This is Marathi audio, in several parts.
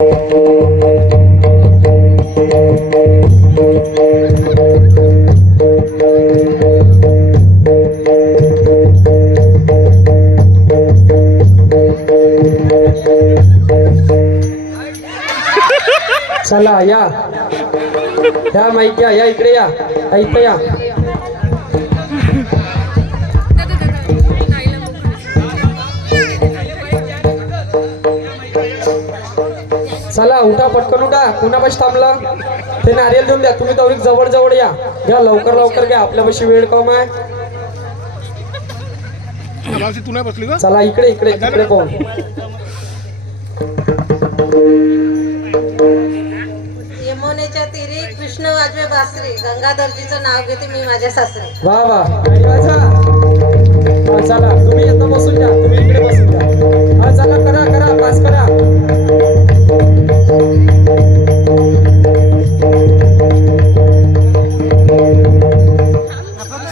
चला या माईक या इकडे या इथं या. चला उठा पटकन उठा. कुणापाशी थांबला ते नारियल देऊन द्या. तुम्ही तवरीक जवळ जवळ या. घ्या लवकर घ्या. आपल्यापाशी वेळ कम आहे. चला इकडे पाहून. यमुनेच्या तीरी कृष्ण वाजवे बासरी. गंगाधरजीचं नाव घेते मी माझ्या सासरी. वा वा चला तुम्ही येतो बसून द्या. तुम्ही इकडे बसून द्या. हा चला करा पास करा.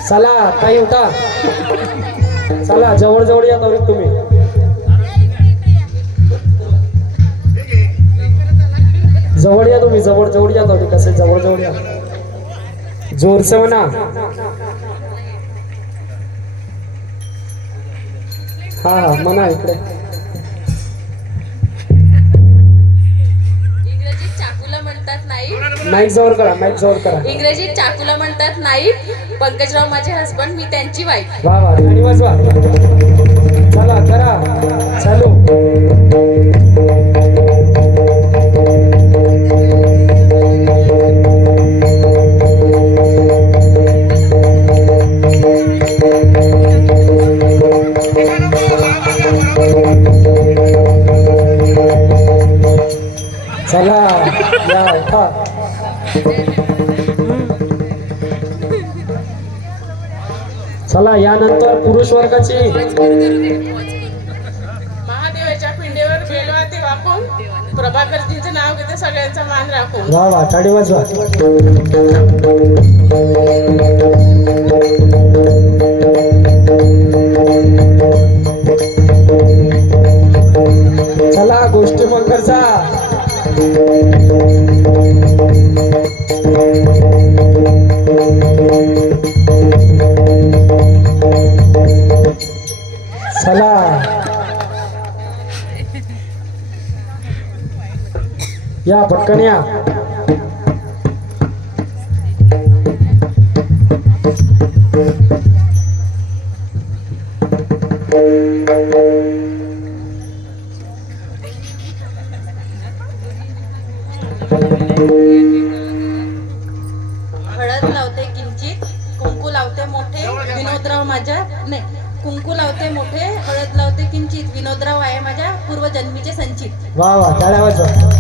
चला ताई उठा. चला जवळ या तवरीक तुम्ही. जवळ या तुम्ही. जवळ या तवरीक. कसे जवळ या. जोरसे म्हणा. हा म्हणा इकडे. इंग्रजीत चाकूला म्हणतात नाही. माईक जवळ करा. इंग्रजीत चाकूला म्हणतात नाही. पंकजराव माझे हसबंड, मी त्यांची वाईफ. वा आणि वाजवा. चला करा चालू. चला या उठा. चला यानंतर पुरुष वर्गाची. महादेवाच्या पिंडीवर बेलवाती वाकून प्रभाकरजींचं नाव घेते. सगळ्यांचा मान राखून. वा टाळी वाजवा. चला गोष्टी मंगरचा. चला या पटकन या. हळद लावते किंचित, कुंकू लावते मोठे. विनोदराव माझ्या नाही. कुंकू लावते मोठे, हळद लावते किंचित. विनोदराव आहे माझ्या पूर्वजन्मीचे संचित. वा टाळ्या वाजवा.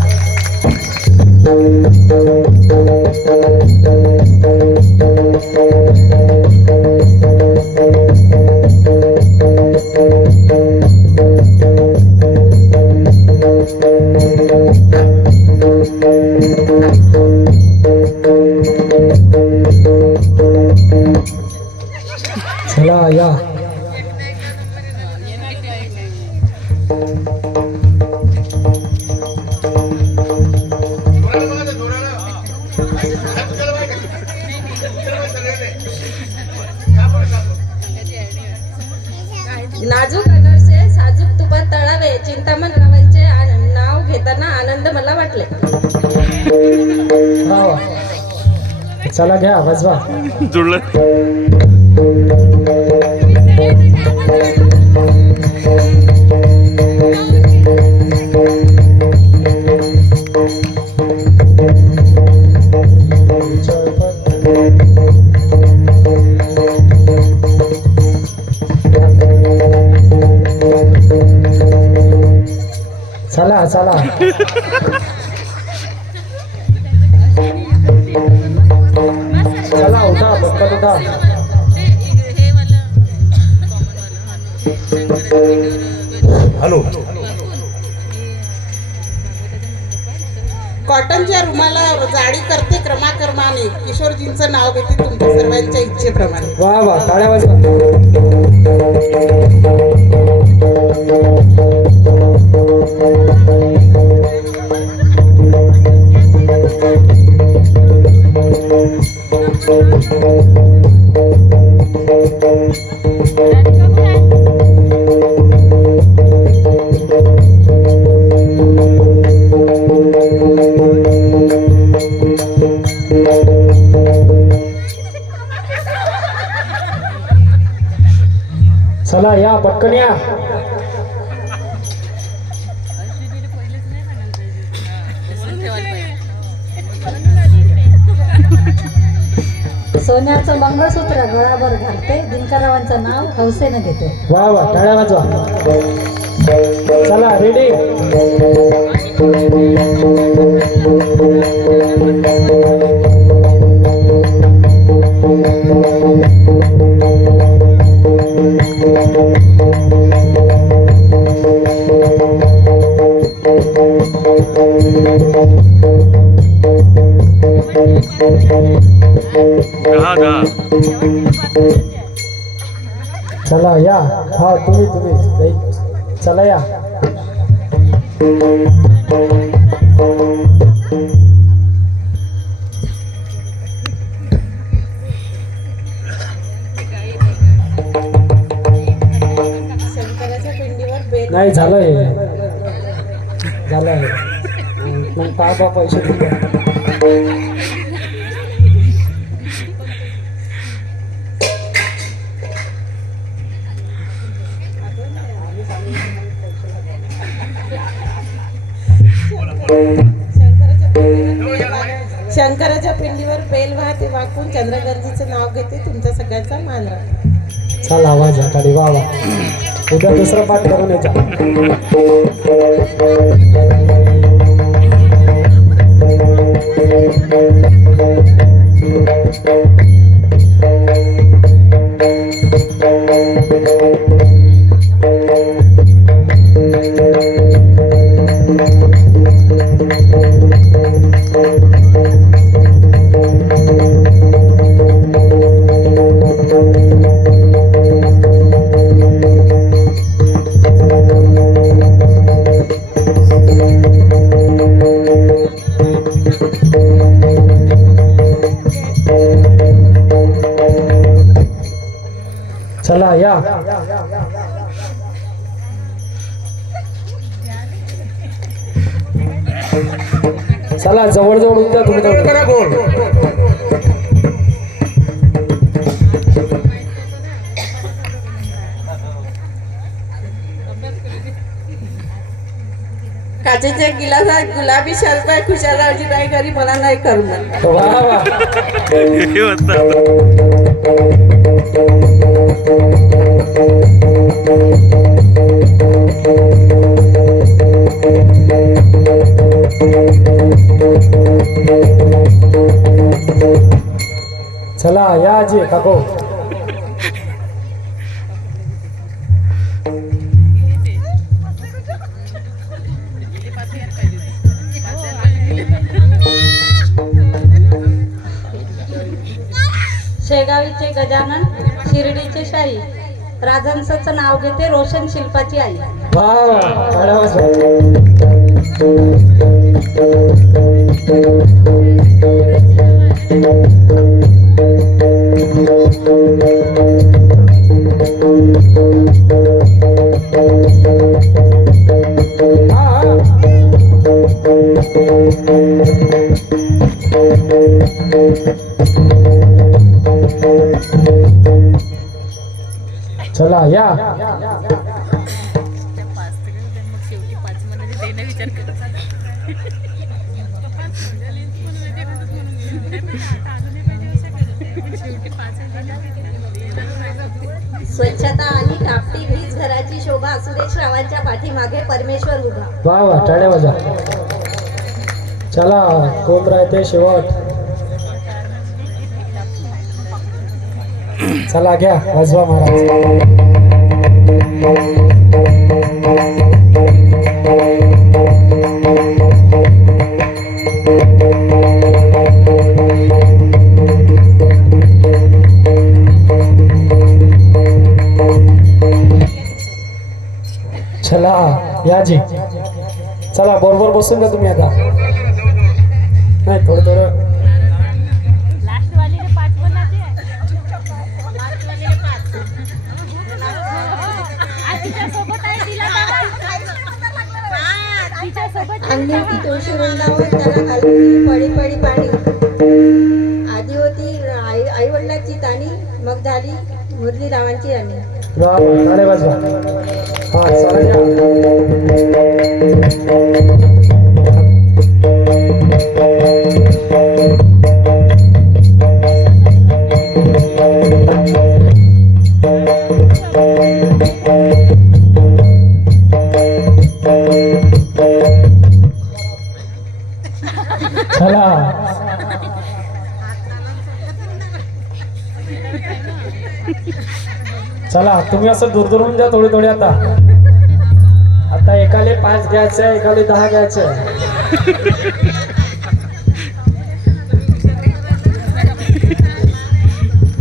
चला या. नाजूक अनरसे साजूक तुपात तळावे. चिंतामण रावांचे नाव घेताना आनंद मला वाटले. चला घ्या वाजवा. जुळलं. चला चला उठा पटकन उठा. हॅलो. कॉटनच्या रुमाला जाडी करते क्रमाक्रमाने. किशोरजींचं नाव घेते तुमच्या सर्वांच्या इच्छेप्रमाणे. वा टाळ्या वाजवा. चला या पटकन या. सोन्याचं मंगळसूत्र गळ्यावर घालते, दिनकररावांचं नाव हौसेनं घेते. वा वा, टाळ्या वाजवा. चला रेडी. कहा कहा चला या. हा तुम्ही चला या. शंकराच्या पिंडीवर बेल नाही झालंय झालंय. मग काय पैसे दिले. शंकराच्या पिंडीवर बेल वाहते वाकून चंद्रगंजीचं नाव घेते, तुमच्या सगळ्यांचा मान राखते. चला आवाज हाताडी. वा वा. उद्या दुसरा पाठ करून यायचा. चला या. चला जवळ जवळ उद्या तुम्ही करा बोल. काचेच्या गिलासात गुलाबी शर्ट आहे, खुशालरावची नाही घरी, मला नाही करून. वा वा. हे म्हणतात चला या आजी काको. शेगावीचे गजानन, शिर्डीचे शाही, राजहंसाचं नाव घेते, रोशन शिल्पाची आई. वा वा, टाळ्या वाजवा. चला या. स्वच्छता आणि कापटी हीच घराची शोभा, सुरेश रावांच्या पाठीमागे परमेश्वर उभा. वा वा, टाळ्या वाजा. चला कोण राहते शेवट. चला घ्या वाजवा महाराज. चला या जी. चला बरोबर बसून द्या तुम्ही आता. नाही थोडं थोडं अंगणी होती तुळशी वृंदावन त्याला घालून पडी पडी पाणी. आधी होती आई वडिलांची ताणी, मग झाली मुरली रावांची राणी. वा वा, टाळ्या वाजवा. हा चला या. चला चला, तुम्ही असं दूर दूरून द्या थोडे थोडे. आता आता एकाले 5 घ्यायचे, एकाले 10 घ्यायचे.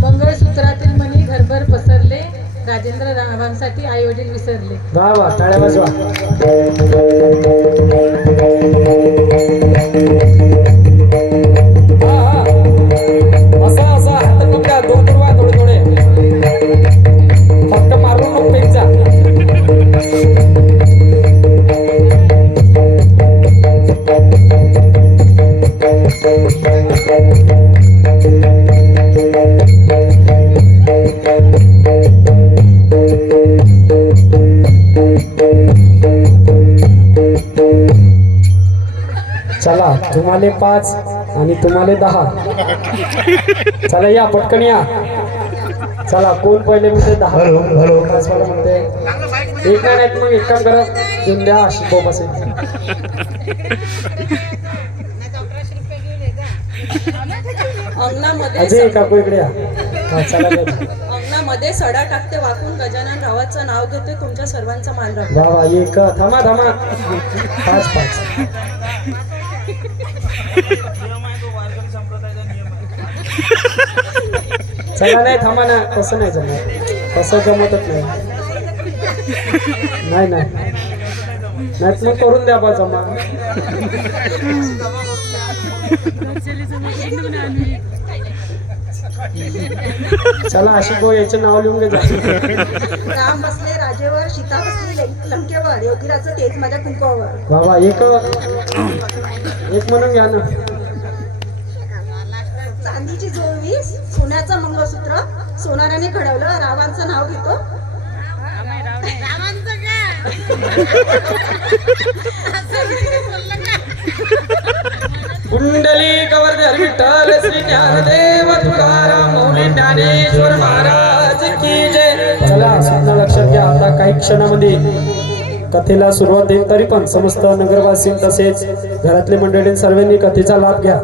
मंगळसूत्रातील मणी घरभर पसरले, राजेंद्र रावांसाठी आई वडील विसरले. वा वा, टाळ्या वाजवा. हा हा, असा असा हात नका, दूर दूर वा थोडे थोडे. फक्त मारून नको पेचा. चला, तुम्हाला 5 आणि तुम्हाला 10. चला या, पटकन या. चला, कोण पहिले म्हणते 10? पाच वाला म्हणते. एक नाही मग एक काम करा, देऊन द्या अशी बोप असेल. अंगणामध्ये अजय काकू इकडे या. हा चला या. अंगणामध्ये सडा टाकते वाकून गजानन रावाचं नाव घेते तुमच्या सर्वांचा मान राखते. वा वा, एक थांबा थांबा. 5 चला, नाही थांबा ना, तसं नाही जमत, तसं जमतच नाही. नाही नाही नाही, मग करून द्या बा जमा. चला, अशी गो याचं नाव लिहून घे जा. राम बसले राजेवर, सीता बसली लंकेवर, योगीराचं तेज माझ्या कुंकवावर. बाबा एक म्हणून घ्या ना. चांदीची जोडवी, सोन्याचं मंगळसूत्र, सोनाराने घडवलं, रावांचं नाव घेतो. कुंडली कवर्धे विठ्ठल श्री ज्ञानदेव तुकाराम मौली ज्ञानेश्वर महाराज की जय. चला, स्वप्न लक्षात घ्या. आता काही क्षणामध्ये कथेला सुरुवात देईल, तरी पण समस्त नगरवासी तसेच घरातले मंडळी सर्वांनी कथेचा लाभ घ्या.